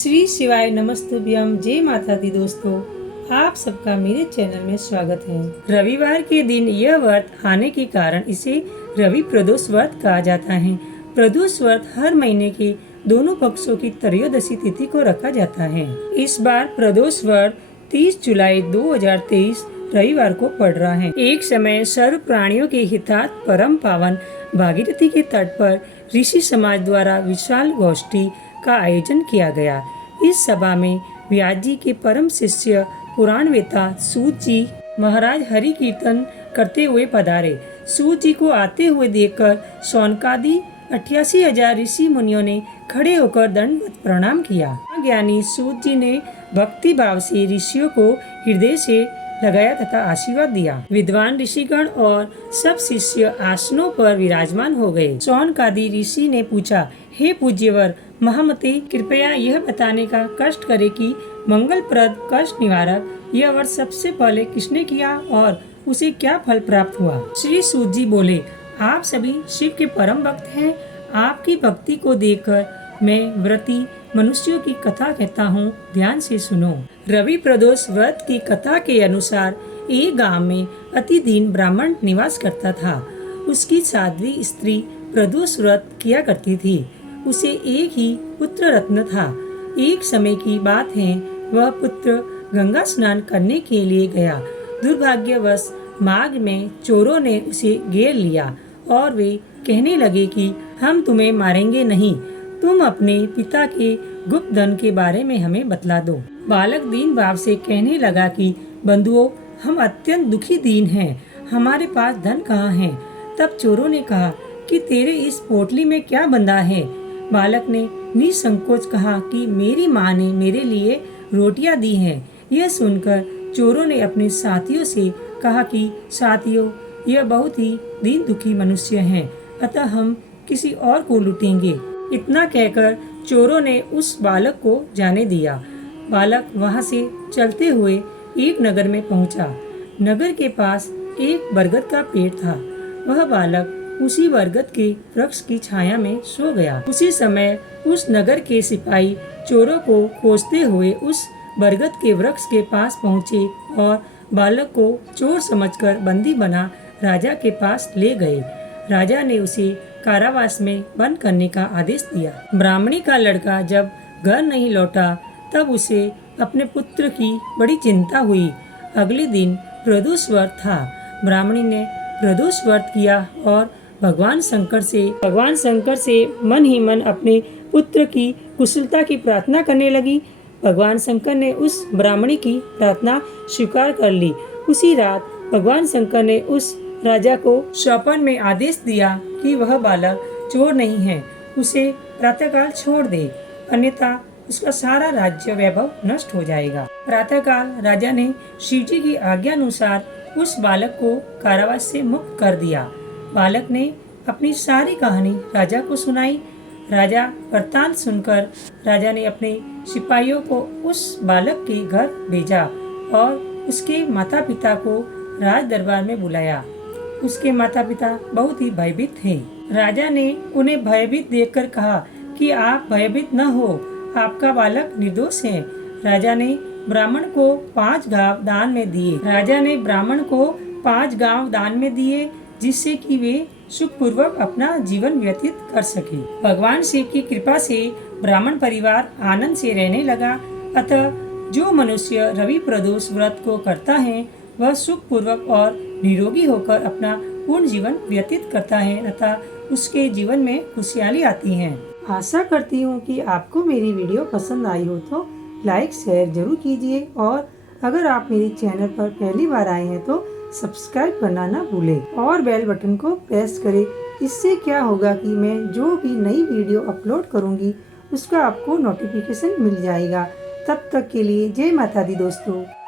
श्री शिवाय नमस्तुभ्यम। जय माता दी। दोस्तों, आप सबका मेरे चैनल में स्वागत है। रविवार के दिन यह व्रत आने के कारण इसे रवि प्रदोष व्रत कहा जाता है। प्रदोष व्रत हर महीने के दोनों पक्षों की त्रयोदशी तिथि को रखा जाता है। इस बार प्रदोष व्रत 30 जुलाई 2023 रविवार को पड़ रहा है। एक समय सर्व प्राणियों के हितार्थ परम पावन भागीरथी के तट पर ऋषि समाज द्वारा विशाल गोष्ठी का आयोजन किया गया। इस सभा में व्यास जी के परम शिष्य पुराणवेता सूत जी महाराज हरि कीर्तन करते हुए पधारे। सूत जी को आते हुए देखकर शौनकादि 88,000 ऋषि मुनियों ने खड़े होकर दंडवत प्रणाम किया। ज्ञानी सूत जी ने भक्ति भाव से ऋषियों को हृदय से लगाया तथा आशीर्वाद दिया। विद्वान ऋषिगण और सब शिष्य आसनों पर विराजमान हो गए। शौनकादि ऋषि ने पूछा, हे पूज्यवर महामते, कृपया यह बताने का कष्ट करे कि मंगलप्रद कष्ट निवारक यह व्रत सबसे पहले किसने किया और उसे क्या फल प्राप्त हुआ। श्री सूत जी बोले, आप सभी शिव के परम भक्त हैं। आपकी भक्ति को देखकर मैं व्रती मनुष्यों की कथा कहता हूँ, ध्यान से सुनो। रवि प्रदोष व्रत की कथा के अनुसार एक गांव में अति दीन ब्राह्मण निवास करता था। उसकी साध्वी स्त्री प्रदोष व्रत किया करती थी। उसे एक ही पुत्र रत्न था। एक समय की बात है, वह पुत्र गंगा स्नान करने के लिए गया। दुर्भाग्यवश मार्ग में चोरों ने उसे घेर लिया और वे कहने लगे कि हम तुम्हें मारेंगे नहीं, तुम अपने पिता के गुप्त धन के बारे में हमें बतला दो। बालक दीन भाव से कहने लगा कि बंधुओं, हम अत्यंत दुखी दीन हैं, हमारे पास धन कहाँ है। तब चोरों ने कहा कि तेरे इस पोटली में क्या बंधा है। बालक ने निसंकोच कहा कि मेरी माँ ने मेरे लिए रोटियां दी हैं। यह सुनकर चोरों ने अपने साथियों से कहा कि साथियों, यह बहुत ही दीन दुखी मनुष्य हैं, अतः हम किसी और को लूटेंगे। इतना कहकर चोरों ने उस बालक को जाने दिया। बालक वहां से चलते हुए एक नगर में पहुंचा। नगर के पास एक बरगद का पेड़ था। वह बालक उसी बरगद के वृक्ष की छाया में सो गया। उसी समय उस नगर के सिपाही चोरों को खोजते हुए उस बरगद के वृक्ष के पास पहुंचे और बालक को चोर समझकर बंदी बना राजा के पास ले गए। राजा ने उसे कारावास में बंद करने का आदेश दिया। ब्राह्मणी का लड़का जब घर नहीं लौटा तब उसे अपने पुत्र की बड़ी चिंता हुई। अगले दिन प्रदोष व्रत था। ब्राह्मणी ने प्रदोष व्रत किया और भगवान शंकर से मन ही मन अपने पुत्र की कुशलता की प्रार्थना करने लगी। भगवान शंकर ने उस ब्राह्मणी की प्रार्थना स्वीकार कर ली। उसी रात भगवान शंकर ने उस राजा को स्वप्न में आदेश दिया कि वह बालक चोर नहीं है, उसे प्रातःकाल छोड़ दे, अन्यथा उसका सारा राज्य वैभव नष्ट हो जाएगा। प्रातःकाल राजा ने शिव जी की आज्ञा अनुसार उस बालक को कारावास से मुक्त कर दिया। बालक ने अपनी सारी कहानी राजा को सुनाई। राजा वृत्तांत सुनकर राजा ने अपने सिपाहियों को उस बालक के घर भेजा और उसके माता पिता को राज दरबार में बुलाया। उसके माता पिता बहुत ही भयभीत थे। राजा ने उन्हें भयभीत देखकर कहा कि आप भयभीत न हो, आपका बालक निर्दोष है। राजा ने ब्राह्मण को 5 गांव दान में दिए जिससे कि वे सुखपूर्वक अपना जीवन व्यतीत कर सके। भगवान शिव की कृपा से ब्राह्मण परिवार आनंद से रहने लगा। अतः जो मनुष्य रवि प्रदोष व्रत को करता है वह सुखपूर्वक और निरोगी होकर अपना पूर्ण जीवन व्यतीत करता है तथा उसके जीवन में खुशहाली आती है। आशा करती हूँ कि आपको मेरी वीडियो पसंद आई हो तो लाइक शेयर जरूर कीजिए और अगर आप मेरे चैनल पर पहली बार आए हैं तो सब्सक्राइब करना ना भूलें और बेल बटन को प्रेस करें। इससे क्या होगा कि मैं जो भी नई वीडियो अपलोड करूँगी उसका आपको नोटिफिकेशन मिल जाएगा। तब तक के लिए जय माता दी दोस्तों।